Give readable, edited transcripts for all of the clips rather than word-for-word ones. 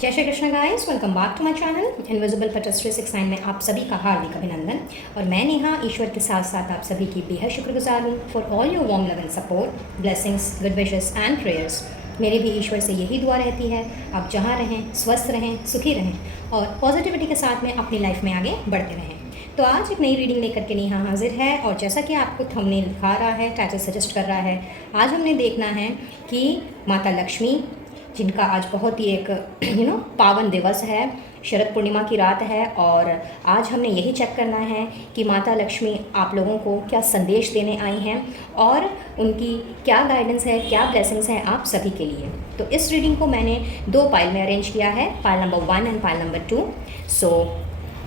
जय Shri Krishna guys, welcome back to my channel invisible petters 369 में आप सभी का हार्दिक अभिनंदन। और मैं नेहा ईश्वर के साथ साथ आप सभी की बेहद शुक्रगुजार हूँ for all your warm love and support, blessings, good wishes and prayers. मेरी भी ईश्वर से यही दुआ रहती है आप जहाँ रहें, स्वस्थ रहें, सुखी रहें और पॉजिटिविटी के साथ में अपनी लाइफ में आगे बढ़ते रहें। तो आज एक नई रीडिंग लेकर के नेहा हाजिर है और जैसा कि आपको थंबनेल दिखा रहा है, टाइटल सजेस्ट कर रहा है, आज हमने देखना है कि माता लक्ष्मी, जिनका आज बहुत ही एक पावन दिवस है, शरद पूर्णिमा की रात है, और आज हमने यही चेक करना है कि माता लक्ष्मी आप लोगों को क्या संदेश देने आई हैं और उनकी क्या गाइडेंस है, क्या ब्लेसिंग्स हैं आप सभी के लिए। तो इस रीडिंग को मैंने 2 पाइल में अरेंज किया है, pile number 1 and pile number 2। सो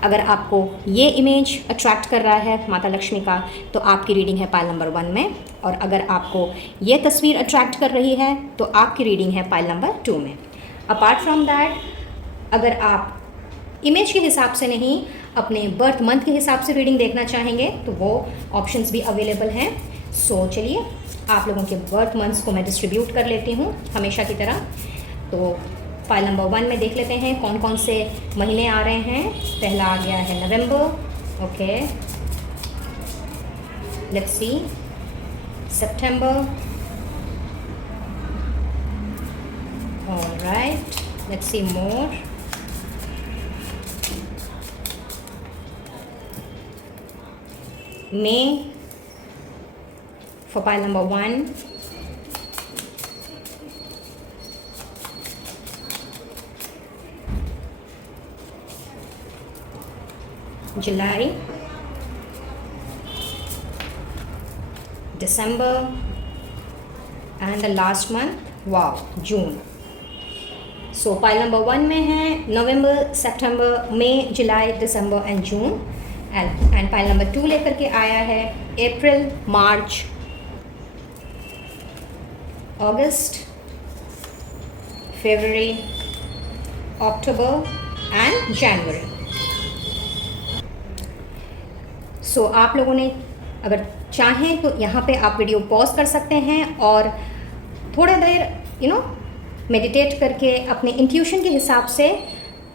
अगर आपको ये इमेज अट्रैक्ट कर रहा है माता लक्ष्मी का, तो आपकी रीडिंग है पाइल नंबर 1 में, और अगर आपको ये तस्वीर अट्रैक्ट कर रही है तो आपकी रीडिंग है पाइल नंबर 2 में। अपार्ट फ्रॉम दैट, अगर आप इमेज के हिसाब से नहीं, अपने बर्थ मंथ के हिसाब से रीडिंग देखना चाहेंगे तो वो ऑप्शंस भी अवेलेबल हैं। सो चलिए आप लोगों के बर्थ मंथ्स को मैं डिस्ट्रीब्यूट कर लेती हूँ हमेशा की तरह। तो फाइल नंबर 1 में देख लेते हैं कौन कौन से महीने आ रहे हैं। पहला आ गया है नवंबर, ओके, लेट्स सी, सितंबर, alright, let's see more, May for pile number 1, July, December, and the last month, wow, June. So pile number 1 में है November, September, May, July, December and June, and pile number 2 लेकर के आया है अप्रैल, मार्च, अगस्त, फरवरी, October and जनवरी। सो आप लोगों ने अगर चाहें तो यहाँ पे आप वीडियो पॉज कर सकते हैं और थोड़ा देर मेडिटेट करके अपने इंट्यूशन के हिसाब से,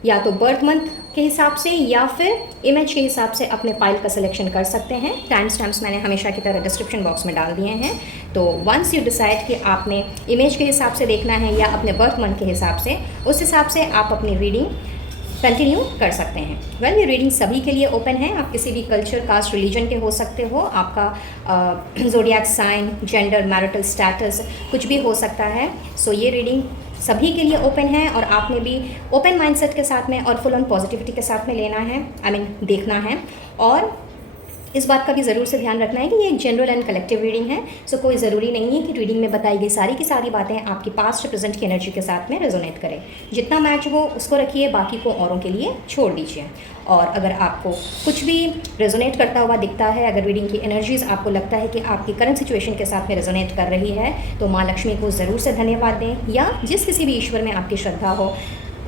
या तो बर्थ मंथ के हिसाब से या फिर इमेज के हिसाब से अपने पाइल का सिलेक्शन कर सकते हैं। टाइम स्टैम्प्स मैंने हमेशा की तरह डिस्क्रिप्शन बॉक्स में डाल दिए हैं। तो वंस यू डिसाइड कि आपने इमेज के हिसाब से देखना है या अपने बर्थ मंथ के हिसाब से, उस हिसाब से आप अपनी रीडिंग कंटिन्यू कर सकते हैं। वेल, ये रीडिंग सभी के लिए ओपन है। आप किसी भी कल्चर, कास्ट, रिलीजन के हो सकते हो। आपका zodiac sign, gender, marital status कुछ भी हो सकता है। सो ये रीडिंग सभी के लिए ओपन है और आपने भी ओपन माइंडसेट के साथ में और फुल ऑन पॉजिटिविटी के साथ में लेना है, देखना है। और इस बात का भी ज़रूर से ध्यान रखना है कि ये एक जनरल एंड कलेक्टिव रीडिंग है। सो कोई ज़रूरी नहीं है कि रीडिंग में बताई गई सारी की सारी बातें आपकी पास्ट प्रेजेंट की एनर्जी के साथ में रेजोनेट करें। जितना मैच हो उसको रखिए, बाकी को औरों के लिए छोड़ दीजिए। और अगर आपको कुछ भी रेजोनेट करता हुआ दिखता है, अगर रीडिंग की एनर्जीज आपको लगता है कि आपकी करंट सिचुएशन के साथ में रेजोनेट कर रही है, तो माँ लक्ष्मी को ज़रूर से धन्यवाद दें, या जिस किसी भी ईश्वर में आपकी श्रद्धा हो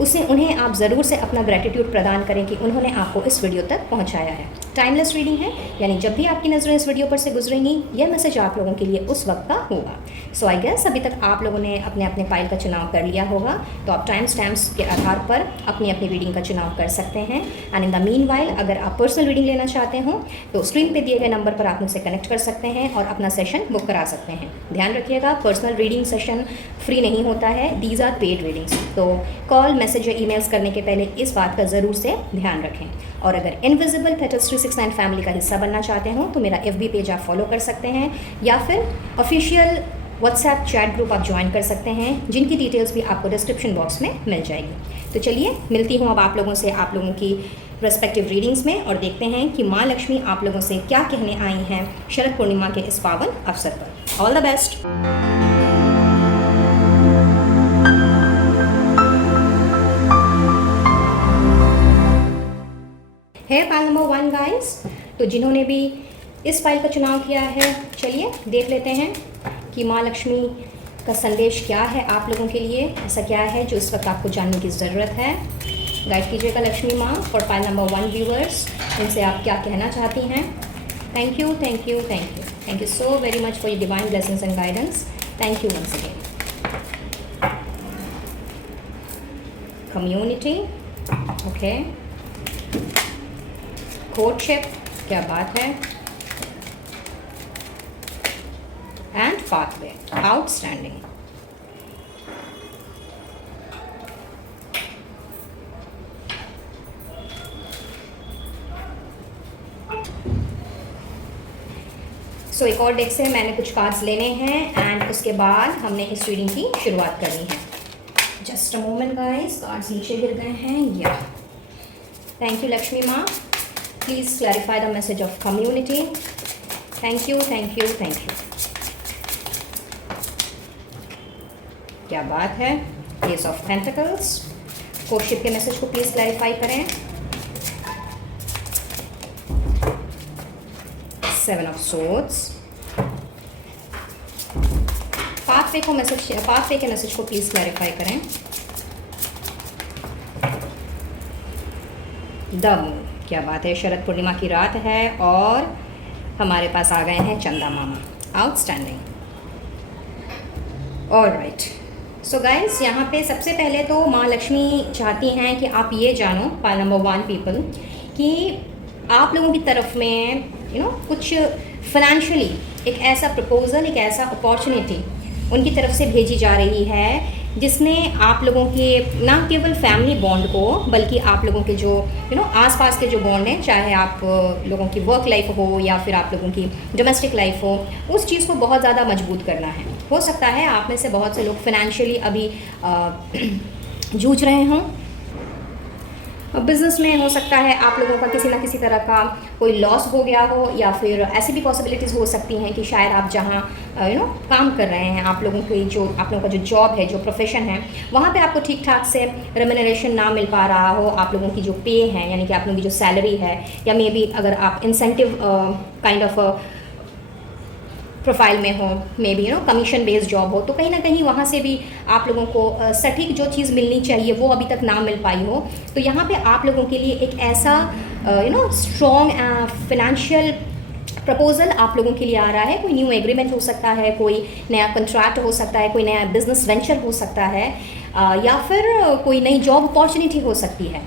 उन्हें आप ज़रूर से अपना ग्रेटिट्यूड प्रदान करें कि उन्होंने आपको इस वीडियो तक पहुंचाया है। टाइमलेस रीडिंग है, यानी जब भी आपकी नज़रें इस वीडियो पर से गुजरेंगी, यह मैसेज आप लोगों के लिए उस वक्त का होगा। सो आई गेस अभी तक आप लोगों ने अपने अपने पाइल का चुनाव कर लिया होगा, तो आप टाइम स्टैम्प्स के आधार पर अपनी अपनी रीडिंग का चुनाव कर सकते हैं। And in the mean while, अगर आप पर्सनल रीडिंग लेना चाहते हो तो स्क्रीन पर दिए गए नंबर पर आप मुझसे कनेक्ट कर सकते हैं और अपना सेशन बुक करा सकते हैं। ध्यान रखिएगा, पर्सनल रीडिंग सेशन फ्री नहीं होता है, दीज आर पेड रीडिंग्स। तो कॉल, मैसेज या ईमेल्स करने के पहले इस बात का ज़रूर से ध्यान रखें। और अगर इनविजिबल पेटल्स 369 फैमिली का हिस्सा बनना चाहते हो तो मेरा FB पेज आप फॉलो कर सकते हैं, या फिर ऑफिशियल व्हाट्सएप चैट ग्रुप आप ज्वाइन कर सकते हैं, जिनकी डिटेल्स भी आपको डिस्क्रिप्शन बॉक्स में मिल जाएगी। तो चलिए मिलती हूँ अब आप लोगों से आप लोगों की रेस्पेक्टिव रीडिंग्स में, और देखते हैं कि माँ लक्ष्मी आप लोगों से क्या कहने आई हैं शरद पूर्णिमा के इस पावन अवसर पर। All the best. है पाइल नंबर 1 गाइस। तो जिन्होंने भी इस पाइल का चुनाव किया है, चलिए देख लेते हैं कि माँ लक्ष्मी का संदेश क्या है आप लोगों के लिए। ऐसा क्या है जो इस वक्त आपको जानने की ज़रूरत है। गाइड कीजिएगा लक्ष्मी माँ फॉर पाइल नंबर 1 व्यूअर्स, उनसे आप क्या कहना चाहती हैं। Thank you, thank you, thank you, thank you so very much for your divine blessings and guidance. Thank you once again. Community, okay, courtship, क्या बात है, एंड पाथवे, आउटस्टैंडिंग। सो एक और डेक से मैंने कुछ कार्ड्स लेने हैं एंड उसके बाद हमने इस रीडिंग की शुरुआत करनी है। Just a moment guys, cards नीचे गिर गए हैं। या थैंक यू लक्ष्मी माँ, please clarify the message of community. Thank you thank you thank you. क्या बात है, एस ऑफ पेंटिकल्स, कोर्टशिप के मैसेज को प्लीज़ क्लैरिफाई करें। सेवन ऑफ सोर्ड्स, पाथवे के मैसेज को प्लीज क्लैरिफाई करें। द मून, क्या बात है, शरद पूर्णिमा की रात है और हमारे पास आ गए हैं चंदा मामा, आउटस्टैंडिंग। ऑलराइट, सो गाइस, यहाँ पे सबसे पहले तो माँ लक्ष्मी चाहती हैं कि आप ये जानो, पाइल नंबर 1 पीपल, कि आप लोगों की तरफ में कुछ फाइनेंशियली एक ऐसा प्रपोजल, एक ऐसा अपॉर्चुनिटी उनकी तरफ से भेजी जा रही है जिसमें आप लोगों के ना केवल फैमिली बॉन्ड को, बल्कि आप लोगों के जो आसपास के जो बॉन्ड हैं, चाहे आप लोगों की वर्क लाइफ हो या फिर आप लोगों की डोमेस्टिक लाइफ हो, उस चीज़ को बहुत ज़्यादा मजबूत करना है। हो सकता है आप में से बहुत से लोग फाइनेंशियली अभी जूझ रहे हों। बिज़नेस में हो सकता है आप लोगों का किसी ना किसी तरह का कोई लॉस हो गया हो, या फिर ऐसी भी पॉसिबिलिटीज़ हो सकती हैं कि शायद आप जहाँ काम कर रहे हैं, आप लोगों का जो जॉब है, जो प्रोफेशन है, वहाँ पे आपको ठीक ठाक से रेम्यूनरेशन ना मिल पा रहा हो। आप लोगों की जो पे है, यानी कि आप लोगों की जो सैलरी है, या मे बी अगर आप इंसेंटिव काइंड ऑफ प्रोफाइल में हो, may be commission based job हो, तो कहीं ना कहीं वहाँ से भी आप लोगों को सटीक जो चीज़ मिलनी चाहिए वो अभी तक ना मिल पाई हो। तो यहाँ पे आप लोगों के लिए एक ऐसा स्ट्रॉन्ग फाइनेंशियल प्रपोजल आप लोगों के लिए आ रहा है। कोई न्यू एग्रीमेंट हो सकता है, कोई नया कॉन्ट्रैक्ट हो सकता है, कोई नया बिजनेस वेंचर हो सकता है, या फिर कोई नई जॉब अपॉर्चुनिटी हो सकती है।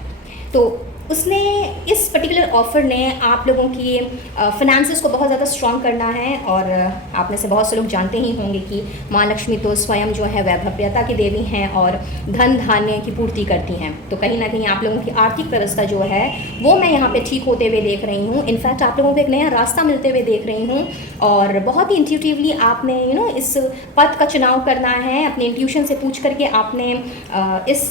तो उसने, इस पर्टिकुलर ऑफ़र ने आप लोगों की फाइनेंसेस को बहुत ज़्यादा स्ट्रॉन्ग करना है। और आप में से बहुत से लोग जानते ही होंगे कि माँ लक्ष्मी तो स्वयं जो है वैभव्यता की देवी हैं और धन धान्य की पूर्ति करती हैं। तो कहीं ना कहीं आप लोगों की आर्थिक व्यवस्था जो है वो मैं यहाँ पे ठीक होते हुए देख रही हूँ। इनफैक्ट आप लोगों को एक नया रास्ता मिलते हुए देख रही हूँ, और बहुत ही इंट्यूटिवली आपने इस पथ का चुनाव करना है। अपने इंट्यूशन से पूछ करके आपने इस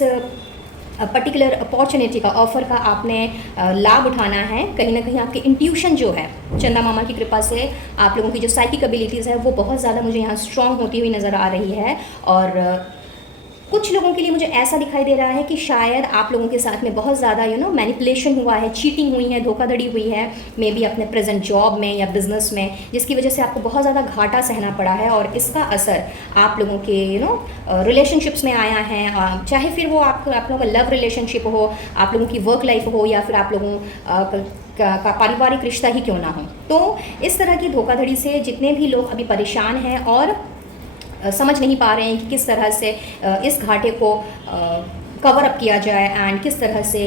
पर्टिकुलर अपॉर्चुनिटी का, ऑफ़र का आपने लाभ उठाना है। कहीं ना कहीं आपकी इंट्यूशन जो है, चंदा मामा की कृपा से आप लोगों की जो साइकिक एबिलिटीज़ है वो बहुत ज़्यादा मुझे यहाँ स्ट्रॉन्ग होती हुई नज़र आ रही है। और कुछ लोगों के लिए मुझे ऐसा दिखाई दे रहा है कि शायद आप लोगों के साथ में बहुत ज़्यादा मैनिपुलेशन हुआ है, चीटिंग हुई है, धोखाधड़ी हुई है, मे बी अपने प्रेजेंट जॉब में या बिजनेस में, जिसकी वजह से आपको बहुत ज़्यादा घाटा सहना पड़ा है। और इसका असर आप लोगों के रिलेशनशिप्स में आया है, चाहे फिर वो आप लोगों का लव रिलेशनशिप हो, आप लोगों की वर्क लाइफ हो, या फिर आप लोगों का पारिवारिक रिश्ता ही क्यों ना हो। तो इस तरह की धोखाधड़ी से जितने भी लोग अभी परेशान हैं और समझ नहीं पा रहे हैं कि किस तरह से इस घाटे को कवर अप किया जाए एंड किस तरह से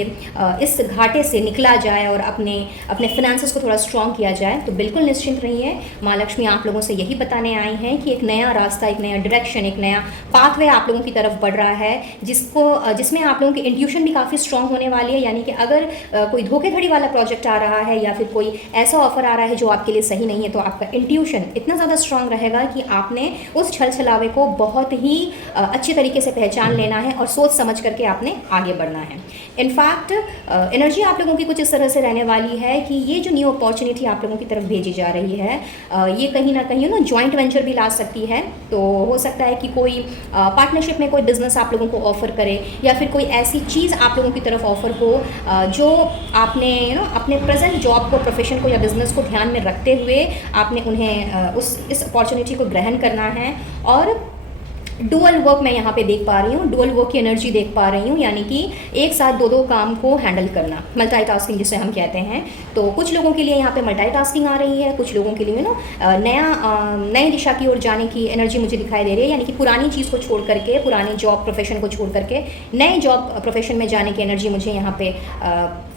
इस घाटे से निकला जाए और अपने फाइनेंसेस को थोड़ा स्ट्रॉन्ग किया जाए, तो बिल्कुल निश्चिंत रहिए। माँ लक्ष्मी आप लोगों से यही बताने आई हैं कि एक नया रास्ता, एक नया डायरेक्शन, एक नया पाथवे आप लोगों की तरफ बढ़ रहा है, जिसमें आप लोगों की इंट्यूशन भी काफ़ी स्ट्रॉन्ग होने वाली है। यानी कि अगर कोई धोखेधड़ी वाला प्रोजेक्ट आ रहा है या फिर कोई ऐसा ऑफर आ रहा है जो आपके लिए सही नहीं है, तो आपका इंट्यूशन इतना ज़्यादा स्ट्रॉन्ग रहेगा कि आपने उस छल छलावे को बहुत ही अच्छे तरीके से पहचान लेना है और सोच समझ करके आपने आगे बढ़ना है। इनफैक्ट एनर्जी आप लोगों की कुछ इस तरह से रहने वाली है कि ये जो न्यू अपॉर्चुनिटी आप लोगों की तरफ भेजी जा रही है, ये कहीं ना कहीं जॉइंट वेंचर भी ला सकती है। तो हो सकता है कि कोई पार्टनरशिप में कोई बिजनेस आप लोगों को ऑफर करे, या फिर कोई ऐसी चीज़ आप लोगों की तरफ ऑफर हो जो आपने अपने प्रेजेंट जॉब को, प्रोफेशन को या बिजनेस को ध्यान में रखते हुए आपने उन्हें इस अपॉर्चुनिटी को ग्रहण करना है। और डुअल वर्क मैं यहाँ पे देख पा रही हूँ, डुअल वर्क की एनर्जी देख पा रही हूँ, यानी कि एक साथ दो काम को हैंडल करना, मल्टीटास्किंग जिसे हम कहते हैं। तो कुछ लोगों के लिए यहाँ पे मल्टीटास्किंग आ रही है, कुछ लोगों के लिए नई दिशा की ओर जाने की एनर्जी मुझे दिखाई दे रही है, यानी कि पुरानी चीज़ को छोड़ करके, पुरानी जॉब प्रोफेशन को छोड़ करके नए जॉब प्रोफेशन में जाने की एनर्जी मुझे यहाँ पे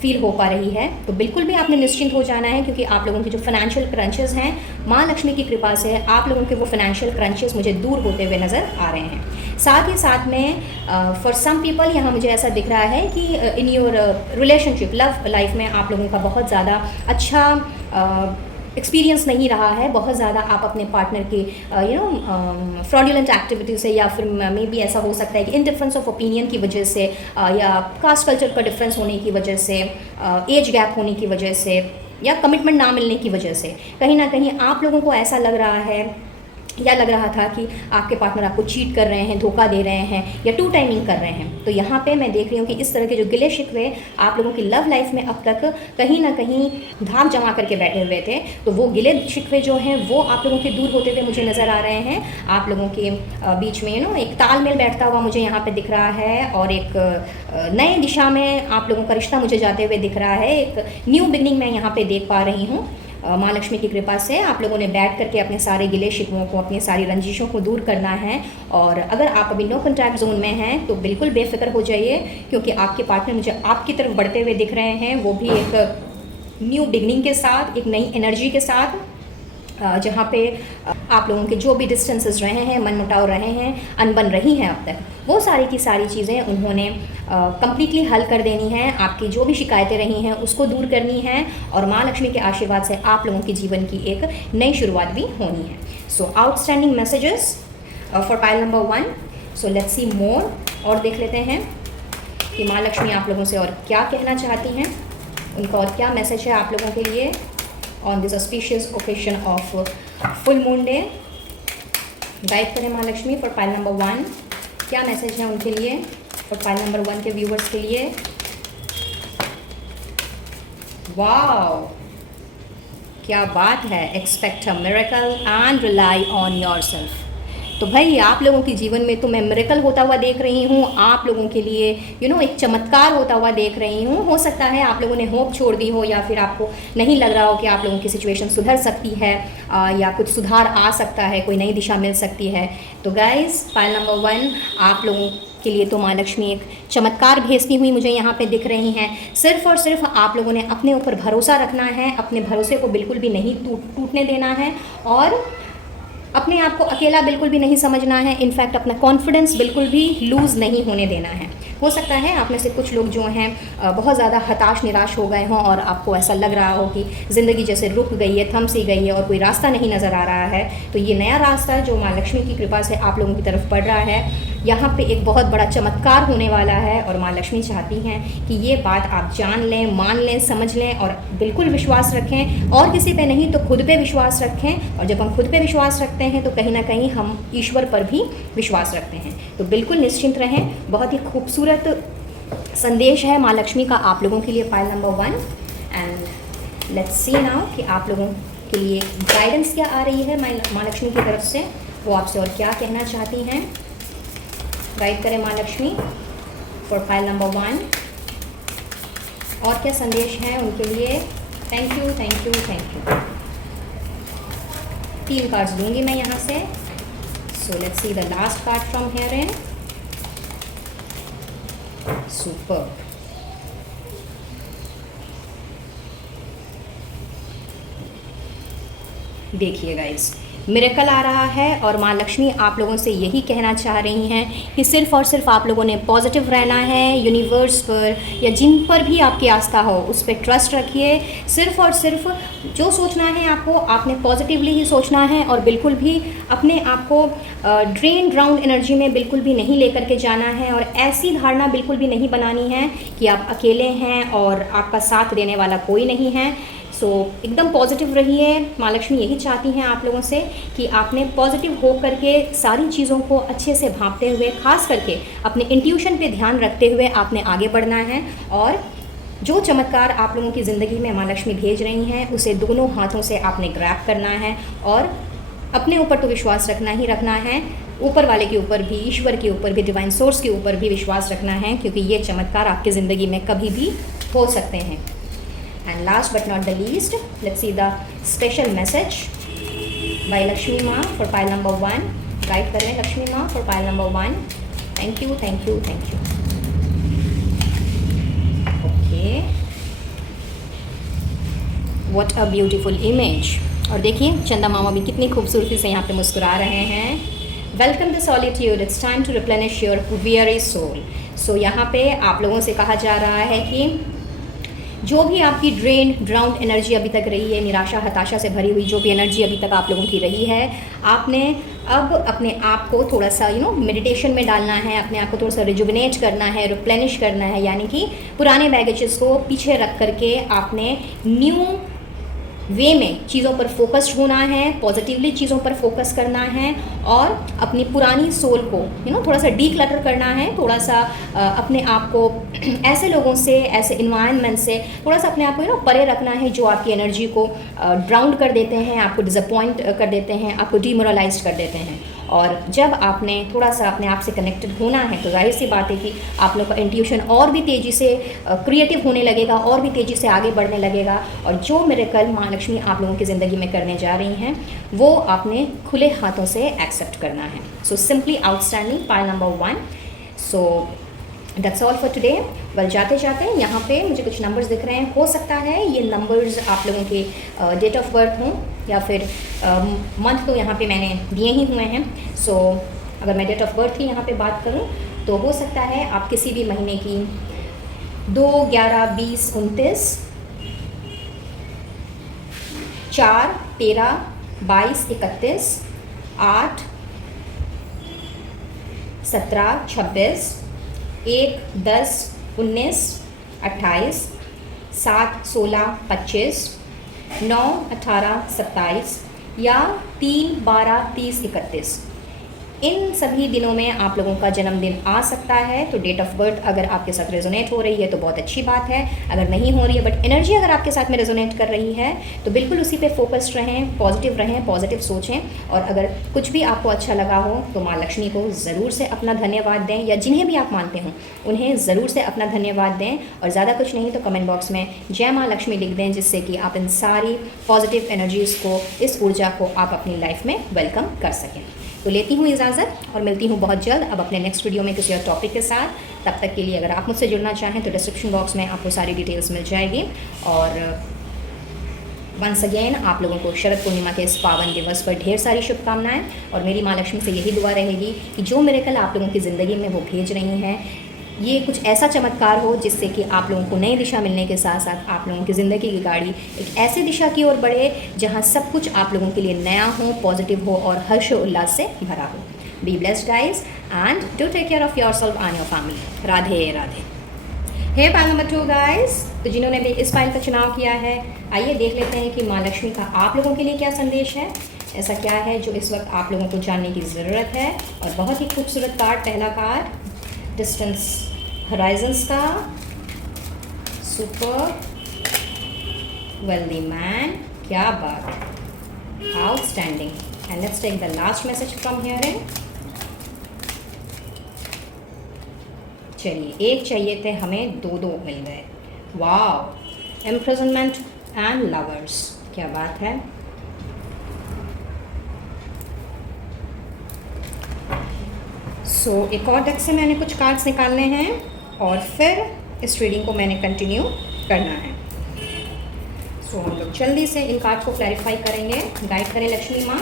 फील हो पा रही है। तो बिल्कुल भी आपने निश्चिंत हो जाना है, क्योंकि आप लोगों के जो फाइनेंशियल क्रंचेस हैं, माँ लक्ष्मी की कृपा से आप लोगों के वो फाइनेंशियल क्रंचेस मुझे दूर होते हुए नज़र आ रहे हैं। साथ ही साथ में फॉर सम पीपल यहाँ मुझे ऐसा दिख रहा है कि in your relationship, love life में आप लोगों का बहुत ज़्यादा अच्छा एक्सपीरियंस नहीं रहा है। बहुत ज़्यादा आप अपने पार्टनर की फ्रॉडुलेंट एक्टिविटी से, या फिर मे बी ऐसा हो सकता है कि इन डिफरेंस ऑफ ओपिनियन की वजह से, या कास्ट कल्चर का डिफरेंस होने की वजह से, एज गैप होने की वजह से, या कमिटमेंट ना मिलने की वजह से कहीं ना कहीं आप लोगों को ऐसा लग रहा है या लग रहा था कि आपके पार्टनर आपको चीट कर रहे हैं, धोखा दे रहे हैं, या टू टाइमिंग कर रहे हैं। तो यहाँ पे मैं देख रही हूँ कि इस तरह के जो गिले शिकवे आप लोगों की लव लाइफ में अब तक कहीं ना कहीं धाक जमा करके बैठे हुए थे, तो वो गिले शिकवे जो हैं वो आप लोगों के दूर होते हुए मुझे नज़र आ रहे हैं। आप लोगों के बीच में एक तालमेल बैठता हुआ मुझे यहाँ पर दिख रहा है, और एक नए दिशा में आप लोगों का रिश्ता मुझे जाते हुए दिख रहा है। एक न्यू बिगनिंग मैं यहाँ पर देख पा रही हूँ। माँ लक्ष्मी की कृपा से आप लोगों ने बैठ करके अपने सारे गिले शिकवों को, अपनी सारी रंजिशों को दूर करना है। और अगर आप अभी नो कॉन्टैक्ट जोन में हैं तो बिल्कुल बेफिक्र हो जाइए, क्योंकि आपके पार्टनर मुझे आपकी तरफ बढ़ते हुए दिख रहे हैं, वो भी एक न्यू बिगनिंग के साथ, एक नई एनर्जी के साथ, जहाँ पे आप लोगों के जो भी डिस्टेंसेस रहे हैं, मनमुटाव रहे हैं, अनबन रही हैं अब तक, वो सारी की सारी चीज़ें उन्होंने कम्प्लीटली हल कर देनी है। आपकी जो भी शिकायतें रही हैं उसको दूर करनी है, और माँ लक्ष्मी के आशीर्वाद से आप लोगों के जीवन की एक नई शुरुआत भी होनी है। So outstanding messages for pile number 1। So let's see more, और देख लेते हैं कि माँ लक्ष्मी आप लोगों से और क्या कहना चाहती हैं, उनका और क्या मैसेज है आप लोगों के लिए on this auspicious occasion of full moon day. Guide करें माँ लक्ष्मी फॉर पाइल नंबर 1, क्या मैसेज है उनके लिए, और पाइल नंबर 1 के व्यूवर्स के लिए। वाओ, क्या बात है। Expect a miracle and rely on yourself. तो भाई आप लोगों के जीवन में तो मैं मिरेकल होता हुआ देख रही हूँ, आप लोगों के लिए एक चमत्कार होता हुआ देख रही हूँ। हो सकता है आप लोगों ने होप छोड़ दी हो, या फिर आपको नहीं लग रहा हो कि आप लोगों की सिचुएशन सुधर सकती है, या कुछ सुधार आ सकता है, कोई नई दिशा मिल सकती है। तो गाइस, पाइल नंबर 1 आप लोगों के लिए तो माँ लक्ष्मी एक चमत्कार भेजती हुई मुझे यहाँ पे दिख रही हैं। सिर्फ और सिर्फ आप लोगों ने अपने ऊपर भरोसा रखना है, अपने भरोसे को बिल्कुल भी नहीं टूटने देना है, और अपने आप को अकेला बिल्कुल भी नहीं समझना है। इनफैक्ट अपना कॉन्फिडेंस बिल्कुल भी लूज़ नहीं होने देना है। हो सकता है आप में से कुछ लोग जो हैं बहुत ज़्यादा हताश निराश हो गए हों, और आपको ऐसा लग रहा हो कि ज़िंदगी जैसे रुक गई है, थम सी गई है, और कोई रास्ता नहीं नज़र आ रहा है। तो ये नया रास्ता जो माँ लक्ष्मी की कृपा से आप लोगों की तरफ पड़ रहा है, यहाँ पे एक बहुत बड़ा चमत्कार होने वाला है। और माँ लक्ष्मी चाहती हैं कि ये बात आप जान लें, मान लें, समझ लें, और बिल्कुल विश्वास रखें। और किसी पे नहीं तो खुद पे विश्वास रखें, और जब हम खुद पे विश्वास रखते हैं तो कहीं ना कहीं हम ईश्वर पर भी विश्वास रखते हैं। तो बिल्कुल निश्चिंत रहें। बहुत ही खूबसूरत संदेश है माँ लक्ष्मी का आप लोगों के लिए, pile number 1। And let's C now कि आप लोगों के लिए गाइडेंस क्या आ रही है माँ लक्ष्मी की तरफ से, वो आपसे और क्या कहना चाहती हैं। गाइड करें माँ लक्ष्मी फॉर पाइल नंबर 1, और क्या संदेश है उनके लिए। Thank you, thank you, thank you. 3 cards दूंगी मैं यहाँ से। सो let's see the last card from here in. Super. देखिए गाइस, मिरेकल आ रहा है, और माँ लक्ष्मी आप लोगों से यही कहना चाह रही हैं कि सिर्फ़ और सिर्फ आप लोगों ने पॉजिटिव रहना है। यूनिवर्स पर या जिन पर भी आपकी आस्था हो उस पर ट्रस्ट रखिए। सिर्फ़ और सिर्फ जो सोचना है आपको, आपने पॉजिटिवली ही सोचना है, और बिल्कुल भी अपने आप को ड्रेन ड्राउन एनर्जी में बिल्कुल भी नहीं लेकर के जाना है, और ऐसी धारणा बिल्कुल भी नहीं बनानी है कि आप अकेले हैं और आपका साथ देने वाला कोई नहीं है। सो एकदम पॉजिटिव रहिए। माँ लक्ष्मी यही चाहती हैं आप लोगों से कि आपने पॉजिटिव हो करके सारी चीज़ों को अच्छे से भांपते हुए, खास करके अपने इंट्यूशन पे ध्यान रखते हुए आपने आगे बढ़ना है। और जो चमत्कार आप लोगों की ज़िंदगी में माँ लक्ष्मी भेज रही हैं उसे दोनों हाथों से आपने ग्रैब करना है, और अपने ऊपर तो विश्वास रखना ही रखना है। ऊपर वाले के ऊपर भी, ईश्वर के ऊपर भी, डिवाइन सोर्स के ऊपर भी विश्वास रखना है, क्योंकि ये चमत्कार आपकी ज़िंदगी में कभी भी हो सकते हैं। And last but not the least, let's see the special message bye Lakshmi माँ फॉर पाइल नंबर 1। गाइड करें लक्ष्मी माँ for pile number 1। Thank you, thank you, thank you. Okay, what a beautiful image. और देखिए चंदा मामा भी कितनी खूबसूरती से यहाँ पे मुस्कुरा रहे हैं। Welcome the solitude, it's time to replenish your weary soul. So यहाँ पे आप लोगों से कहा जा रहा है कि जो भी आपकी ड्राउंड एनर्जी अभी तक रही है, निराशा हताशा से भरी हुई जो भी एनर्जी अभी तक आप लोगों की रही है, आपने अब अपने आप को थोड़ा सा मेडिटेशन में डालना है, अपने आप को थोड़ा सा रिजुविनेट करना है, रिप्लेनिश करना है, यानी कि पुराने बैगेजेस को पीछे रख करके आपने न्यू वे में चीज़ों पर फोकस्ड होना है, पॉजिटिवली चीज़ों पर फोकस करना है और अपनी पुरानी सोल को थोड़ा सा डीक्लटर करना है, थोड़ा सा अपने आप को ऐसे लोगों से, ऐसे इन्वायरमेंट से थोड़ा सा अपने आप को परे रखना है जो आपकी एनर्जी को ड्राउंड कर देते हैं, आपको डिसअपॉइंट कर देते हैं, आपको डीमोरलाइज कर देते हैं। और जब आपने थोड़ा सा अपने आप से कनेक्टेड होना है तो जाहिर सी बात है कि आप लोग का इंट्यूशन और भी तेज़ी से क्रिएटिव होने लगेगा, और भी तेज़ी से आगे बढ़ने लगेगा। और जो मिरेकल माँ लक्ष्मी आप लोगों की ज़िंदगी में करने जा रही हैं वो आपने खुले हाथों से एक्सेप्ट करना है। So simply outstanding, pile number 1। So that's all for today. Well, जाते जाते यहाँ पे मुझे कुछ नंबर्स दिख रहे हैं। हो सकता है ये नंबर्स आप लोगों के डेट ऑफ बर्थ हों या फिर मंथ तो यहाँ पे मैंने दिए ही हुए हैं। सो अगर मैं डेट ऑफ बर्थ की यहाँ पे बात करूँ तो हो सकता है आप किसी भी महीने की 2, 11, 20, 29, 4, 13, 22, 31, 8, 17, 26, 1, 10, 19, 28, 7, 16, 25, 9, 18, 27 या 3, 12, 30, 31, इन सभी दिनों में आप लोगों का जन्मदिन आ सकता है। तो डेट ऑफ बर्थ अगर आपके साथ रेजोनेट हो रही है तो बहुत अच्छी बात है, अगर नहीं हो रही है बट एनर्जी अगर आपके साथ में रेजोनेट कर रही है तो बिल्कुल उसी पे फोकस्ड रहें, पॉजिटिव सोचें। और अगर कुछ भी आपको अच्छा लगा हो तो माँ लक्ष्मी को ज़रूर से अपना धन्यवाद दें, या जिन्हें भी आप मानते हो उन्हें ज़रूर से अपना धन्यवाद दें। और ज़्यादा कुछ नहीं तो कमेंट बॉक्स में जय माँ लक्ष्मी लिख दें, जिससे कि आप इन सारी पॉजिटिव एनर्जीज़ को, इस ऊर्जा को आप अपनी लाइफ में वेलकम कर सकें। तो लेती हूँ इजाज़त और मिलती हूँ बहुत जल्द अब अपने नेक्स्ट वीडियो में किसी और टॉपिक के साथ। तब तक के लिए अगर आप मुझसे जुड़ना चाहें तो डिस्क्रिप्शन बॉक्स में आपको सारी डिटेल्स मिल जाएगी। और वंस अगेन आप लोगों को शरद पूर्णिमा के इस पावन दिवस पर ढेर सारी शुभकामनाएं। और मेरी माँ लक्ष्मी से यही दुआ रहेगी कि जो मिरेकल आप लोगों की ज़िंदगी में वो भेज रही हैं, ये कुछ ऐसा चमत्कार हो जिससे कि आप लोगों को नई दिशा मिलने के साथ साथ आप लोगों की ज़िंदगी की गाड़ी एक ऐसी दिशा की ओर बढ़े जहां सब कुछ आप लोगों के लिए नया हो, पॉजिटिव हो और हर्ष उल्लास से भरा हो। Be blessed guys and do take care of yourself and your family. Radhe Radhe. Hey pile number 2 guys, तो जिन्होंने भी इस पाइल का चुनाव किया है, आइए देख लेते हैं कि माँ लक्ष्मी का आप लोगों के लिए क्या संदेश है। ऐसा क्या है जो इस वक्त आप लोगों को जानने की ज़रूरत है। और बहुत ही खूबसूरत कार्ड, पहला कार्ड डिस्टेंस हराइजन्स का, सुपर वेल्दी मैन, क्या बात, outstanding. And let's take the last message from here in. चलिए, एक चाहिए थे हमें, 2 मिल गए। वाव, इम्प्रिजनमेंट एंड लवर्स, क्या बात है। सो एक और डेक से मैंने कुछ कार्ड्स निकालने हैं और फिर इस रीडिंग को मैंने कंटिन्यू करना है। सो हम लोग जल्दी से इन कार्ड को क्लैरिफाई करेंगे। गाइड करें लक्ष्मी माँ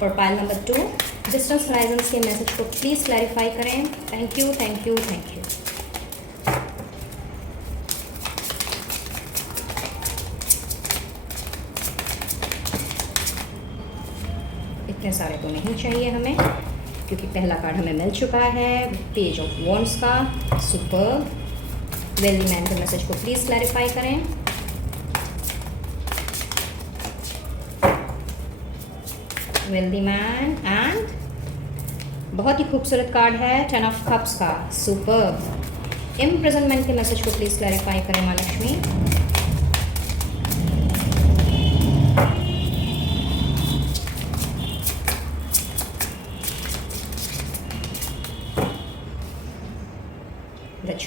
फॉर पाइल नंबर 2। डिस्टेंस हराइजन्स के मैसेज को प्लीज़ क्लैरिफाई करें। Thank you, thank you, thank you. इतने सारे तो नहीं चाहिए हमें, क्योंकि पहला कार्ड हमें मिल चुका है, पेज ऑफ वॉन्ड्स का, सुपर वेल्दी मैन के मैसेज को प्लीज़ क्लैरिफाई करें। वेल्दी मैन एंड बहुत ही खूबसूरत कार्ड है 10 ऑफ कप्स का, सुपर इम्प्रिजनमेंट के मैसेज को प्लीज़ क्लैरिफाई करें माँ लक्ष्मी।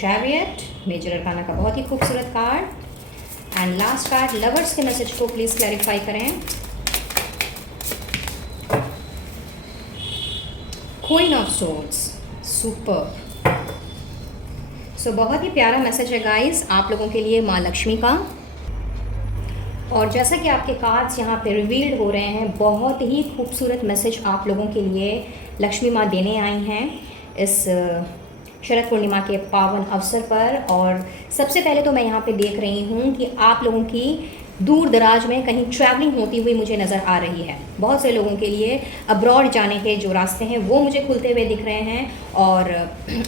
चैरियट, मेजर अरकाना का बहुत ही खूबसूरत card. And last card, lovers के मैसेज को प्लीज़ क्लैरिफाई करें। Queen of swords, super. So बहुत ही प्यारा मैसेज है गाइस आप लोगों के लिए माँ लक्ष्मी का। और जैसा कि आपके कार्ड्स यहाँ पे रिवील्ड हो रहे हैं, बहुत ही खूबसूरत मैसेज आप लोगों के लिए लक्ष्मी माँ देने आई हैं इस शरद पूर्णिमा के पावन अवसर पर। और सबसे पहले तो मैं यहाँ पे देख रही हूँ कि आप लोगों की दूर दराज में कहीं ट्रैवलिंग होती हुई मुझे नज़र आ रही है। बहुत से लोगों के लिए अब्रॉड जाने के जो रास्ते हैं वो मुझे खुलते हुए दिख रहे हैं। और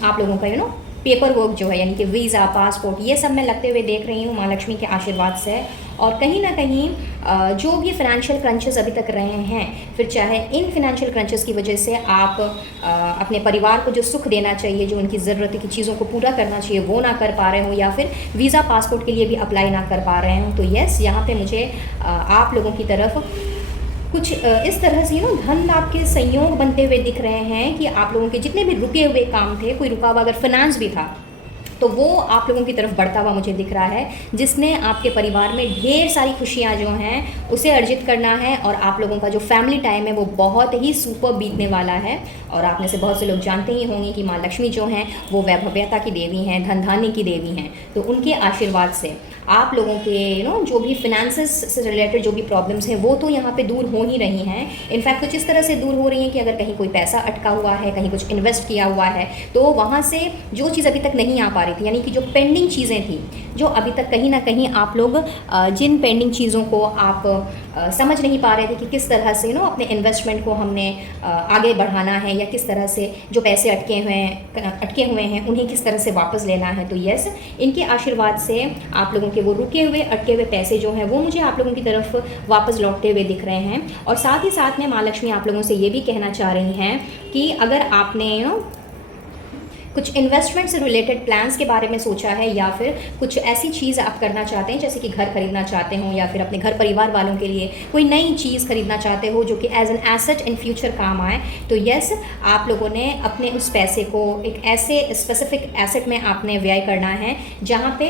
आप लोगों का पेपर वर्क जो है, यानी कि वीज़ा, पासपोर्ट, ये सब मैं लगते हुए देख रही हूँ माँ लक्ष्मी के आशीर्वाद से। और कहीं ना कहीं जो भी फाइनेंशियल क्रंचेस अभी तक रहे हैं, फिर चाहे इन फाइनेंशियल क्रंचेस की वजह से आप अपने परिवार को जो सुख देना चाहिए, जो उनकी ज़रूरत की चीज़ों को पूरा करना चाहिए, वो ना कर पा रहे हो, या फिर वीज़ा पासपोर्ट के लिए भी अप्लाई ना कर पा रहे हो, तो यस, यहाँ पे मुझे आप लोगों की तरफ कुछ इस तरह से धन लाभ के संयोग बनते हुए दिख रहे हैं कि आप लोगों के जितने भी रुके हुए काम थे, कोई रुका हुआ अगर फाइनेंस भी था, तो वो आप लोगों की तरफ बढ़ता हुआ मुझे दिख रहा है, जिसने आपके परिवार में ढेर सारी खुशियाँ जो हैं उसे अर्जित करना है। और आप लोगों का जो फैमिली टाइम है वो बहुत ही सुपर बीतने वाला है। और आप में से बहुत से लोग जानते ही होंगे कि माँ लक्ष्मी जो हैं वो वैभव्यता की देवी हैं, धन धान्य की देवी हैं। तो उनके आशीर्वाद से आप लोगों के जो भी फिनेंसेस से रिलेटेड जो भी प्रॉब्लम्स हैं वो तो यहाँ पे दूर हो ही रही हैं। इनफैक्ट कुछ इस तरह से दूर हो रही हैं कि अगर कहीं कोई पैसा अटका हुआ है, कहीं कुछ इन्वेस्ट किया हुआ है, तो वहाँ से जो चीज़ अभी तक नहीं आ पा रही थी, यानी कि जो पेंडिंग चीज़ें थी, जो अभी तक कहीं ना कहीं आप लोग जिन पेंडिंग चीज़ों को आप समझ नहीं पा रहे थे कि किस तरह से अपने इन्वेस्टमेंट को हमने आगे बढ़ाना है, या किस तरह से जो पैसे अटके हुए हैं उन्हें किस तरह से वापस लेना है, तो यस, इनके आशीर्वाद से आप लोगों के वो रुके हुए अटके हुए पैसे जो हैं वो मुझे आप लोगों की तरफ वापस लौटते हुए दिख रहे हैं। और साथ ही साथ में माँ लक्ष्मी आप लोगों से ये भी कहना चाह रही हैं कि अगर आपने कुछ इन्वेस्टमेंट से रिलेटेड प्लान्स के बारे में सोचा है, या फिर कुछ ऐसी चीज़ आप करना चाहते हैं जैसे कि घर खरीदना चाहते हो, या फिर अपने घर परिवार वालों के लिए कोई नई चीज़ खरीदना चाहते हो जो कि as an asset in future काम आए, तो यस, आप लोगों ने अपने उस पैसे को एक ऐसे स्पेसिफिक एसेट में आपने व्यय करना है जहाँ पे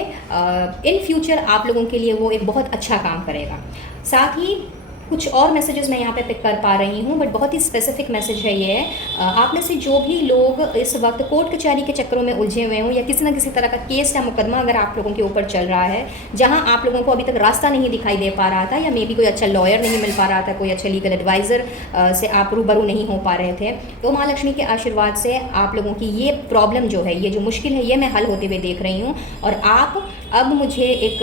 इन फ्यूचर आप लोगों के लिए वो एक बहुत अच्छा काम करेगा। साथ ही कुछ और मैसेजेस मैं यहाँ पे पिक कर पा रही हूँ, बट बहुत ही स्पेसिफिक मैसेज है ये। आप में से जो भी लोग इस वक्त कोर्ट कचहरी के चक्करों में उलझे हुए हों, या किसी न किसी तरह का केस या मुकदमा अगर आप लोगों के ऊपर चल रहा है, जहाँ आप लोगों को अभी तक रास्ता नहीं दिखाई दे पा रहा था, या मे बी कोई अच्छा लॉयर नहीं मिल पा रहा था, कोई अच्छा लीगल एडवाइज़र से आप रूबरू नहीं हो पा रहे थे, तो माँ लक्ष्मी के आशीर्वाद से आप लोगों की ये प्रॉब्लम जो है, ये जो मुश्किल है, ये मैं हल होते हुए देख रही हूँ। और आप अब मुझे एक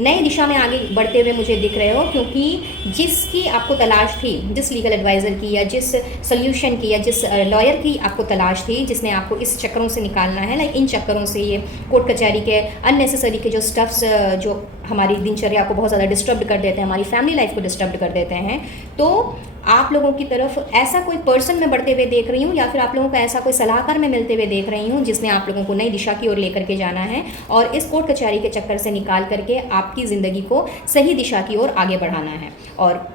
नई दिशा में आगे बढ़ते हुए मुझे दिख रहे हो, क्योंकि जिसकी आपको तलाश थी, जिस लीगल एडवाइज़र की, या जिस सोल्यूशन की, या जिस लॉयर की आपको तलाश थी, जिसने आपको इस चक्करों से निकालना है, लाइक इन चक्करों से, ये कोर्ट कचहरी के अननेसेसरी के जो स्टफ्स जो हमारी दिनचर्या को बहुत ज़्यादा डिस्टर्ब कर देते हैं, हमारी फैमिली लाइफ को डिस्टर्ब कर देते हैं, तो आप लोगों की तरफ ऐसा कोई पर्सन मैं बढ़ते हुए देख रही हूँ, या फिर आप लोगों को ऐसा कोई सलाहकार मैं मिलते हुए देख रही हूँ जिसने आप लोगों को नई दिशा की ओर लेकर के जाना है, और इस कोर्ट कचहरी के चक्कर से निकाल करके आपकी ज़िंदगी को सही दिशा की ओर आगे बढ़ाना है। और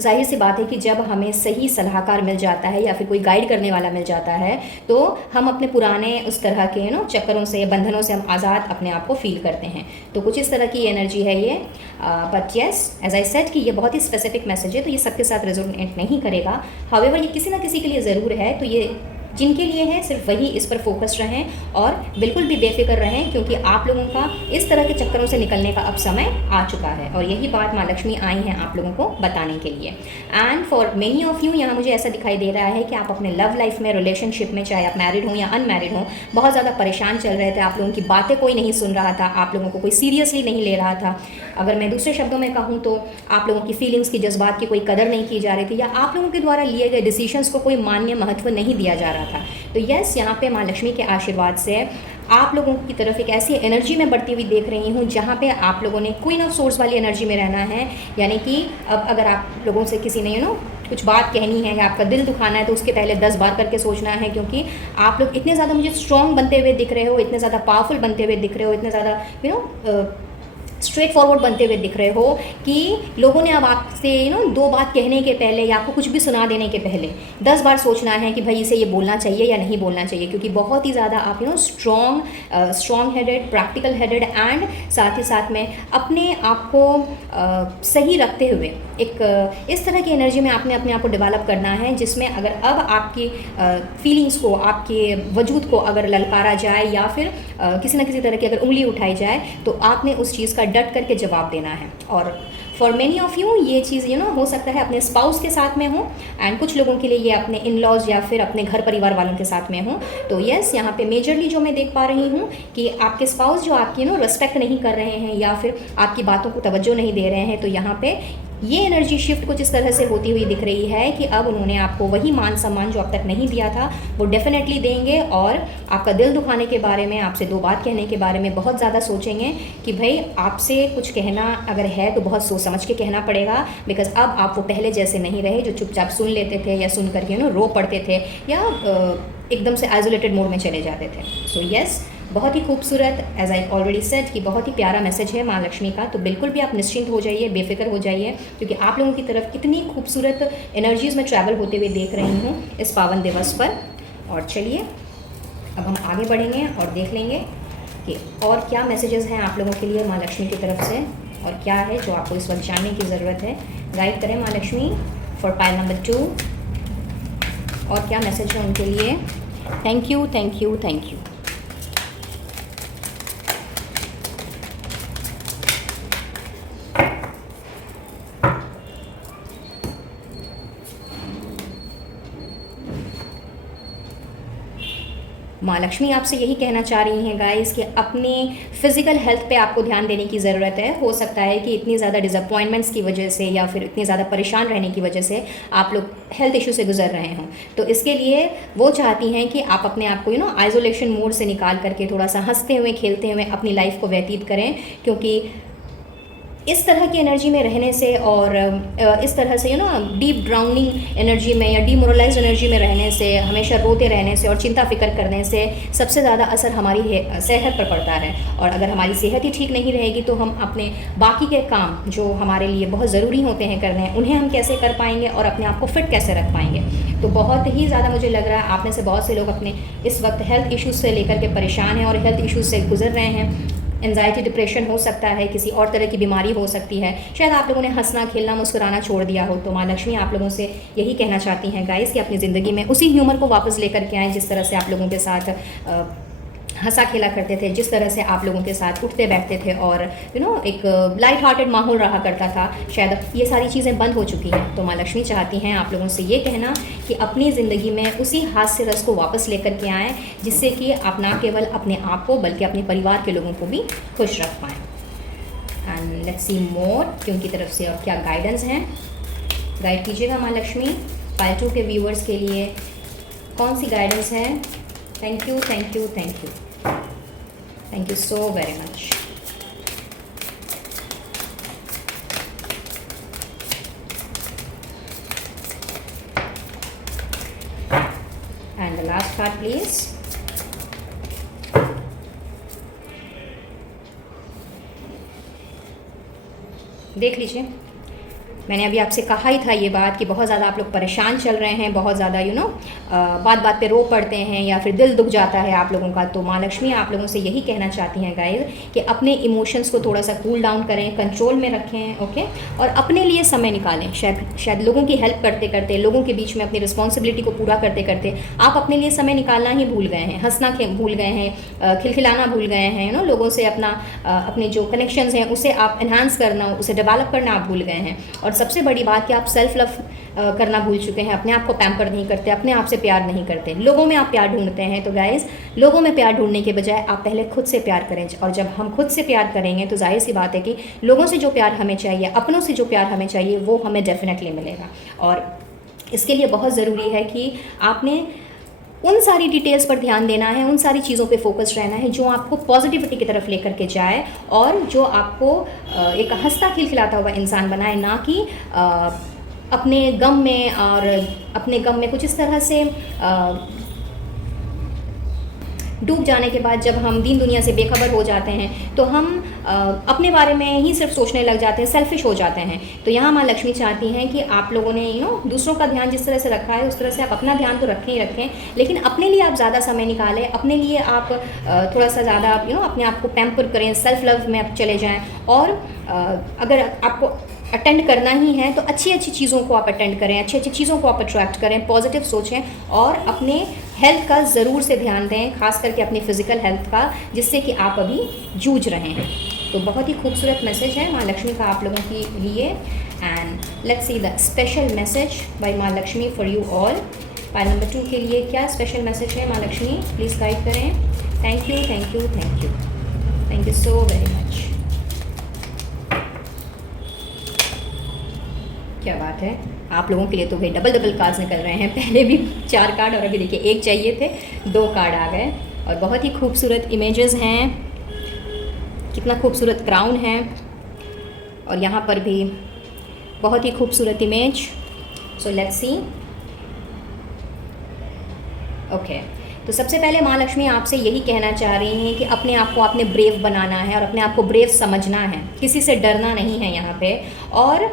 जाहिर सी बात है कि जब हमें सही सलाहकार मिल जाता है, या फिर कोई गाइड करने वाला मिल जाता है, तो हम अपने पुराने उस तरह के चक्करों से, बंधनों से हम आज़ाद अपने आप को फील करते हैं। तो कुछ इस तरह की एनर्जी है ये। But yes, as I said कि ये बहुत ही स्पेसिफिक मैसेज है, तो ये सबके साथ रेजोनेट नहीं करेगा। हाउएवर ये किसी ना किसी के लिए ज़रूर है, तो ये जिनके लिए है सिर्फ वही इस पर फोकस रहें, और बिल्कुल भी बेफिक्र रहें, क्योंकि आप लोगों का इस तरह के चक्करों से निकलने का अब समय आ चुका है। और यही बात माँ लक्ष्मी आई हैं आप लोगों को बताने के लिए। And for many of you, यहाँ मुझे ऐसा दिखाई दे रहा है कि आप अपने लव लाइफ में, रिलेशनशिप में, चाहे आप मैरिड हो या अनमैरिड हो, बहुत ज़्यादा परेशान चल रहे थे। आप लोगों की बातें कोई नहीं सुन रहा था, आप लोगों को कोई सीरियसली नहीं ले रहा था। अगर मैं दूसरे शब्दों में कहूँ तो आप लोगों की फीलिंग्स की, जज्बात की कोई कदर नहीं की जा रही थी, या आप लोगों के द्वारा लिए गए डिसीजंस को कोई मान्य महत्व नहीं दिया जा रहा था। तो यस, यहाँ पे माँ लक्ष्मी के आशीर्वाद से आप लोगों की तरफ एक ऐसी एनर्जी में बढ़ती हुई देख रही हूँ जहाँ पे आप लोगों ने क्वीन ऑफ सोर्स वाली एनर्जी में रहना है। यानी कि अब अगर आप लोगों से किसी ने कुछ बात कहनी है, या आपका दिल दुखाना है, तो उसके पहले 10 बार करके सोचना है, क्योंकि आप लोग इतने ज़्यादा मुझे स्ट्रॉन्ग बनते हुए दिख रहे हो, इतने ज़्यादा पावरफुल बनते हुए दिख रहे हो, इतने ज़्यादा स्ट्रेट फॉरवर्ड बनते हुए दिख रहे हो कि लोगों ने अब आपसे दो बात कहने के पहले या आपको कुछ भी सुना देने के पहले 10 बार सोचना है कि भाई इसे ये बोलना चाहिए या नहीं बोलना चाहिए, क्योंकि बहुत ही ज़्यादा आप strong headed, practical headed and साथ ही साथ में अपने आप को सही रखते हुए एक इस तरह की एनर्जी में आपने अपने आप को डेवलप करना है, जिसमें अगर अब आपकी फीलिंग्स को, आपके वजूद को अगर ललकारा जाए या फिर किसी न किसी तरह की अगर उंगली उठाई जाए तो आपने उस चीज़ का डट करके जवाब देना है। और फॉर मेनी ऑफ यू ये चीज़ हो सकता है अपने स्पाउस के साथ में हो, एंड कुछ लोगों के लिए ये अपने इन लॉज या फिर अपने घर परिवार वालों के साथ में हो। तो यस, यहाँ पे मेजरली जो मैं देख पा रही हूँ कि आपके स्पाउस जो आपकी रिस्पेक्ट नहीं कर रहे हैं या फिर आपकी बातों को तवज्जो नहीं दे रहे हैं, तो यहाँ पे ये एनर्जी शिफ्ट कुछ इस तरह से होती हुई दिख रही है कि अब उन्होंने आपको वही मान सम्मान जो अब तक नहीं दिया था वो डेफिनेटली देंगे, और आपका दिल दुखाने के बारे में, आपसे दो बात कहने के बारे में बहुत ज़्यादा सोचेंगे कि भाई आपसे कुछ कहना अगर है तो बहुत सोच समझ के कहना पड़ेगा, बिकॉज अब आप वो पहले जैसे नहीं रहे जो चुपचाप सुन लेते थे या सुन करके रो पड़ते थे या एकदम से आइसोलेटेड मोड में चले जाते थे। सो यस, बहुत ही खूबसूरत, एज आई ऑलरेडी सेड कि बहुत ही प्यारा मैसेज है माँ लक्ष्मी का। तो बिल्कुल भी आप निश्चिंत हो जाइए, बेफिक्र हो जाइए, क्योंकि आप लोगों की तरफ इतनी खूबसूरत एनर्जीज़ में ट्रैवल होते हुए देख रही हूँ इस पावन दिवस पर। और चलिए अब हम आगे बढ़ेंगे और देख लेंगे कि और क्या मैसेजेस हैं आप लोगों के लिए माँ लक्ष्मी की तरफ से, और क्या है जो आपको इस वक्त जानने की ज़रूरत है। गाइड करें माँ लक्ष्मी फॉर पाइल नंबर 2, और क्या मैसेज है उनके लिए। Thank you, thank you, thank you. माँ लक्ष्मी आपसे यही कहना चाह रही हैं गाइस कि अपनी फ़िज़िकल हेल्थ पे आपको ध्यान देने की ज़रूरत है। हो सकता है कि इतनी ज़्यादा डिसअपॉइंटमेंट्स की वजह से या फिर इतनी ज़्यादा परेशान रहने की वजह से आप लोग हेल्थ इशू से गुजर रहे हों, तो इसके लिए वो चाहती हैं कि आप अपने आप को आइसोलेशन मोड से निकाल करके थोड़ा सा हंसते हुए खेलते हुए अपनी लाइफ को व्यतीत करें, क्योंकि इस तरह की एनर्जी में रहने से और इस तरह से डीप ड्राउनिंग एनर्जी में या डीमोरलाइज एनर्जी में रहने से, हमेशा रोते रहने से और चिंता फिक्र करने से सबसे ज़्यादा असर हमारी सेहत पर पड़ता है। और अगर हमारी सेहत ही ठीक नहीं रहेगी तो हम अपने बाकी के काम जो हमारे लिए बहुत ज़रूरी होते हैं करने, उन्हें हम कैसे कर पाएंगे और अपने आप को फिट कैसे रख पाएंगे। तो बहुत ही ज़्यादा मुझे लग रहा है आप में से बहुत से लोग अपने इस वक्त हेल्थ इश्यूज़ से लेकर के परेशान हैं और हेल्थ इश्यूज़ से गुजर रहे हैं। एंजाइटी, डिप्रेशन हो सकता है, किसी और तरह की बीमारी हो सकती है, शायद आप लोगों ने हंसना खेलना मुस्कुराना छोड़ दिया हो। तो माँ लक्ष्मी आप लोगों से यही कहना चाहती हैं गाइस कि अपनी ज़िंदगी में उसी ह्यूमर को वापस लेकर के आएँ जिस तरह से आप लोगों के साथ हंसा खेला करते थे, जिस तरह से आप लोगों के साथ उठते बैठते थे और एक लाइट हार्टेड माहौल रहा करता था। शायद ये सारी चीज़ें बंद हो चुकी हैं। तो माँ लक्ष्मी चाहती हैं आप लोगों से ये कहना कि अपनी ज़िंदगी में उसी हास्य रस को वापस लेकर के आएँ, जिससे कि आप ना केवल अपने आप को बल्कि अपने परिवार के लोगों को भी खुश रख पाएँ। एंड लेट्स सी मोर कि उनकी तरफ से और क्या गाइडेंस हैं। गाइड कीजिएगा माँ लक्ष्मी पाइल 2 के व्यूअर्स के लिए कौन सी गाइडेंस है। Thank you, thank you, thank you, thank you so very much. And the last card please. देख लीजिए, मैंने अभी आपसे कहा ही था ये बात कि बहुत ज़्यादा आप लोग परेशान चल रहे हैं, बहुत ज़्यादा बात बात पे रो पड़ते हैं या फिर दिल दुख जाता है आप लोगों का। तो माँ लक्ष्मी आप लोगों से यही कहना चाहती हैं गाइस कि अपने इमोशंस को थोड़ा सा कूल डाउन करें, कंट्रोल में रखें, ओके, और अपने लिए समय निकालें। शायद लोगों की हेल्प करते करते, लोगों के बीच में अपनी रिस्पॉन्सिबिलिटी को पूरा करते करते आप अपने लिए समय निकालना ही भूल गए हैं, हंसना भूल गए हैं, खिलखिलाना भूल गए हैं, लोगों से अपने जो कनेक्शंस हैं उसे आप एनहांस करना, उसे डेवलप करना आप भूल गए हैं। और सबसे बड़ी बात कि आप सेल्फ लव करना भूल चुके हैं, अपने आप को पैम्पर नहीं करते, अपने आप से प्यार नहीं करते, लोगों में आप प्यार ढूंढते हैं। तो गाइस, लोगों में प्यार ढूंढने के बजाय आप पहले खुद से प्यार करें, और जब हम खुद से प्यार करेंगे तो जाहिर सी बात है कि लोगों से जो प्यार हमें चाहिए, अपनों से जो प्यार हमें चाहिए, वो हमें डेफिनेटली मिलेगा। और इसके लिए बहुत ज़रूरी है कि आपने उन सारी डिटेल्स पर ध्यान देना है, उन सारी चीज़ों पे फोकस रहना है जो आपको पॉजिटिविटी की तरफ लेकर के जाए और जो आपको एक हंसता खिलखिलाता हुआ इंसान बनाए, ना कि अपने गम में और अपने गम में कुछ इस तरह से डूब जाने के बाद जब हम दीन दुनिया से बेखबर हो जाते हैं तो हम अपने बारे में ही सिर्फ सोचने लग जाते हैं, सेल्फिश हो जाते हैं। तो यहाँ माँ लक्ष्मी चाहती हैं कि आप लोगों ने दूसरों का ध्यान जिस तरह से रखा है उस तरह से आप अपना ध्यान तो रखें ही रखें, लेकिन अपने लिए आप ज़्यादा समय निकालें, अपने लिए आप थोड़ा सा ज़्यादा अपने आप को पैम्पर करें, सेल्फ लव में आप चले जाएँ। और अगर आपको अटेंड करना ही है तो अच्छी अच्छी चीज़ों को आप अटेंड करें, अच्छी अच्छी चीज़ों को आप अट्रैक्ट करें, पॉजिटिव सोचें और अपने हेल्थ का ज़रूर से ध्यान दें, खास करके अपनी फ़िज़िकल हेल्थ का, जिससे कि आप अभी जूझ रहे हैं। तो बहुत ही खूबसूरत मैसेज है माँ लक्ष्मी का आप लोगों के लिए। And let's see the special message by माँ Lakshmi for you all. Pile number 2 के लिए क्या स्पेशल मैसेज है माँ लक्ष्मी, प्लीज़ गाइड करें। Thank you thank you thank you thank you so very much. क्या बात है, आप लोगों के लिए तो भाई डबल डबल कार्ड्स निकल रहे हैं। पहले भी 4 कार्ड और अभी देखिए 1 चाहिए थे, 2 कार्ड आ गए। और बहुत ही खूबसूरत इमेजेस हैं, कितना खूबसूरत क्राउन है और यहाँ पर भी बहुत ही खूबसूरत image. So let's C. Okay, तो सबसे पहले माँ लक्ष्मी आपसे यही कहना चाह रही हैं कि अपने आप को आपने ब्रेव बनाना है और अपने आप को ब्रेव समझना है, किसी से डरना नहीं है यहाँ पे। और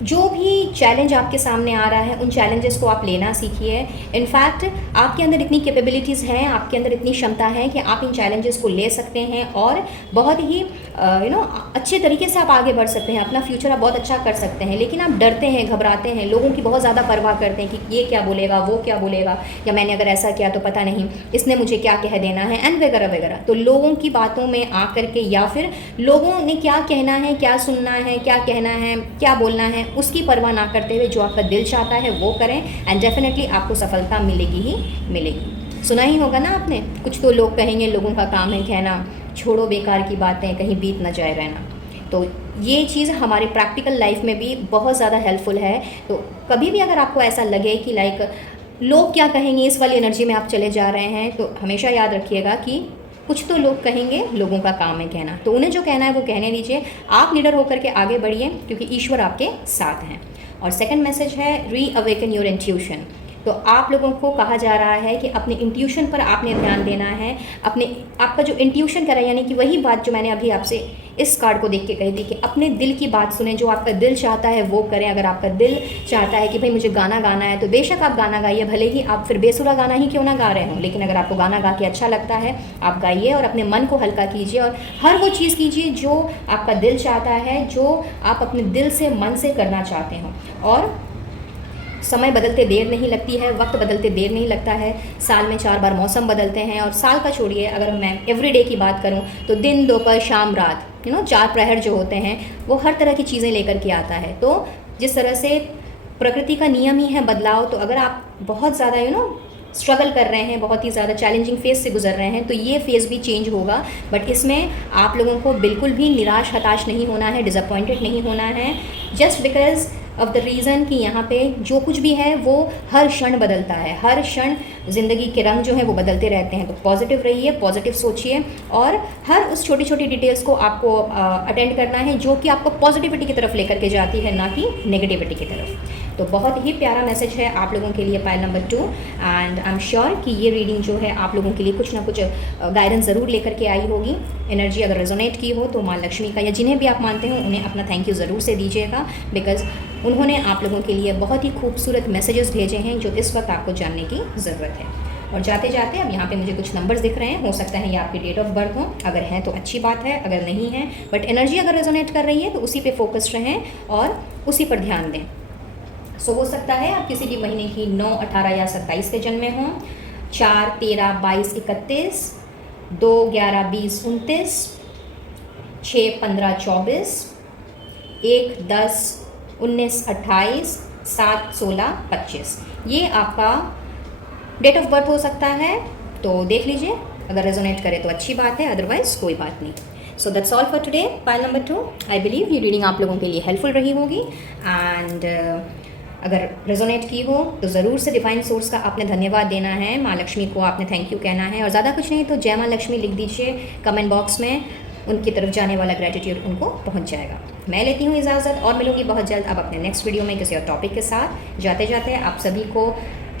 जो भी चैलेंज आपके सामने आ रहा है उन चैलेंजेस को आप लेना सीखिए। इनफैक्ट आपके अंदर इतनी कैपेबिलिटीज़ हैं, आपके अंदर इतनी क्षमता है कि आप इन चैलेंजेस को ले सकते हैं और बहुत ही अच्छे तरीके से आप आगे बढ़ सकते हैं, अपना फ्यूचर आप बहुत अच्छा कर सकते हैं। लेकिन आप डरते हैं, घबराते हैं, लोगों की बहुत ज़्यादा परवाह करते हैं कि ये क्या बोलेगा, वो क्या बोलेगा, या मैंने अगर ऐसा किया तो पता नहीं इसने मुझे क्या कह देना है, एंड वगैरह वगैरह। तो लोगों की बातों में आकर के या फिर लोगों ने क्या कहना है, क्या सुनना है, क्या कहना है, क्या बोलना है, उसकी परवाह ना करते हुए जो आपका दिल चाहता है वो करें एंड डेफिनेटली आपको सफलता मिलेगी ही मिलेगी। सुना ही होगा ना आपने, कुछ तो लोग कहेंगे लोगों का काम है कहना छोड़ो बेकार की बातें, कहीं बीत न जाए रहना। तो ये चीज़ हमारे प्रैक्टिकल लाइफ में भी बहुत ज़्यादा हेल्पफुल है। तो कभी भी अगर आपको ऐसा लगे कि लाइक लोग क्या कहेंगे इस वाली एनर्जी में आप चले जा रहे हैं, तो हमेशा याद रखिएगा कि कुछ तो लोग कहेंगे, लोगों का काम है कहना, तो उन्हें जो कहना है वो कहने दीजिए। आप निडर होकर के आगे बढ़िए क्योंकि ईश्वर आपके साथ हैं। और सेकंड मैसेज है री अवेकन योर इंट्यूशन। तो आप लोगों को कहा जा रहा है कि अपने इंट्यूशन पर आपने ध्यान देना है। आपका जो इंट्यूशन कह रहा है, यानी कि वही बात जो मैंने अभी आपसे इस कार्ड को देख के कही थी कि अपने दिल की बात सुने, जो आपका दिल चाहता है वो करें। अगर आपका दिल चाहता है कि भाई मुझे गाना गाना है तो बेशक आप गाना गाइए, भले ही आप फिर बेसुरा गाना ही क्यों ना गा रहे हों, लेकिन अगर आपको गाना गा के अच्छा लगता है आप गाइए और अपने मन को हल्का कीजिए और हर वो चीज़ कीजिए जो आपका दिल चाहता है, जो आप अपने दिल से मन से करना चाहते हो। और समय बदलते देर नहीं लगती है, वक्त बदलते देर नहीं लगता है। साल में 4 बार मौसम बदलते हैं और साल का छोड़िए, अगर मैं एवरीडे की बात करूं तो दिन, दोपहर, शाम, रात, 4 प्रहर जो होते हैं वो हर तरह की चीज़ें लेकर के आता है। तो जिस तरह से प्रकृति का नियम ही है बदलाव, तो अगर आप बहुत ज़्यादा स्ट्रगल कर रहे हैं, बहुत ही ज़्यादा चैलेंजिंग फेज़ से गुजर रहे हैं, तो ये फेज़ भी चेंज होगा। बट इसमें आप लोगों को बिल्कुल भी निराश हताश नहीं होना है, डिसअपॉइंटेड नहीं होना है, just because of the reason कि यहाँ पे जो कुछ भी है वो हर क्षण बदलता है, हर क्षण ज़िंदगी के रंग जो है वो बदलते रहते हैं। तो पॉजिटिव रहिए, पॉजिटिव सोचिए और हर उस छोटी छोटी डिटेल्स को आपको अटेंड करना है जो कि आपको पॉजिटिविटी की तरफ लेकर के जाती है, ना कि नेगेटिविटी की तरफ। तो बहुत ही प्यारा मैसेज है आप लोगों के लिए pile number 2 and I am sure कि ये रीडिंग जो है आप लोगों के लिए कुछ ना कुछ गाइडेंस ज़रूर लेकर के आई होगी। एनर्जी अगर रेजोनेट की हो तो माँ लक्ष्मी का या जिन्हें भी आप मानते हो उन्हें अपना थैंक यू ज़रूर से दीजिएगा, बिकॉज़ उन्होंने आप लोगों के लिए बहुत ही खूबसूरत मैसेजेस भेजे हैं जो इस वक्त आपको जानने की ज़रूरत है। और जाते जाते अब यहाँ पे मुझे कुछ नंबर्स दिख रहे हैं, हो सकता है ये आपकी डेट ऑफ बर्थ हो, अगर हैं तो अच्छी बात है, अगर नहीं है बट एनर्जी अगर रेजोनेट कर रही है तो उसी पे फोकस रहें और उसी पर ध्यान दें। सो हो सकता है आप किसी भी महीने की 9, 18 या 27 के जन्मे हों, 4, 13, 22, 31, 2, 11, 20, 29, 6, 15, 24, 1, 10, 19, 28, 7, 16, 25 ये आपका डेट ऑफ बर्थ हो सकता है। तो देख लीजिए, अगर रेजोनेट करे तो अच्छी बात है, अदरवाइज कोई बात नहीं। So that's all for today pile number 2। I believe ये रीडिंग आप लोगों के लिए हेल्पफुल रही होगी एंड अगर रेजोनेट की हो तो ज़रूर से डिवाइन सोर्स का आपने धन्यवाद देना है, माँ लक्ष्मी को आपने थैंक यू कहना है और ज़्यादा कुछ नहीं तो जय माँ लक्ष्मी लिख दीजिए कमेंट बॉक्स में, उनकी तरफ जाने वाला ग्रेटिट्यूड उनको पहुंच जाएगा। मैं लेती हूँ इजाज़त और मिलूंगी बहुत जल्द अब अपने नेक्स्ट वीडियो में किसी और टॉपिक के साथ। जाते जाते आप सभी को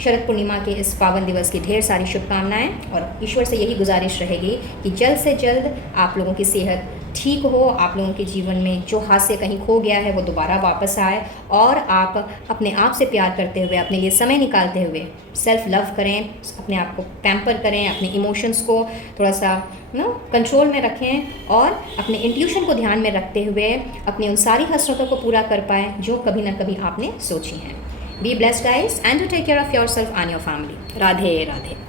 शरद पूर्णिमा के इस पावन दिवस की ढेर सारी शुभकामनाएं, और ईश्वर से यही गुजारिश रहेगी कि जल्द से जल्द आप लोगों की सेहत ठीक हो, आप लोगों के जीवन में जो हाथ से कहीं खो गया है वो दोबारा वापस आए, और आप अपने आप से प्यार करते हुए, अपने लिए समय निकालते हुए सेल्फ लव करें, अपने आप को पैम्पर करें, अपने इमोशंस को थोड़ा सा कंट्रोल में रखें, और अपने इंट्यूशन को ध्यान में रखते हुए अपनी उन सारी हसरतों को पूरा कर पाएँ जो कभी ना कभी आपने सोची हैं। Be blessed guys, and to take care of yourself and your family. Radhe Radhe.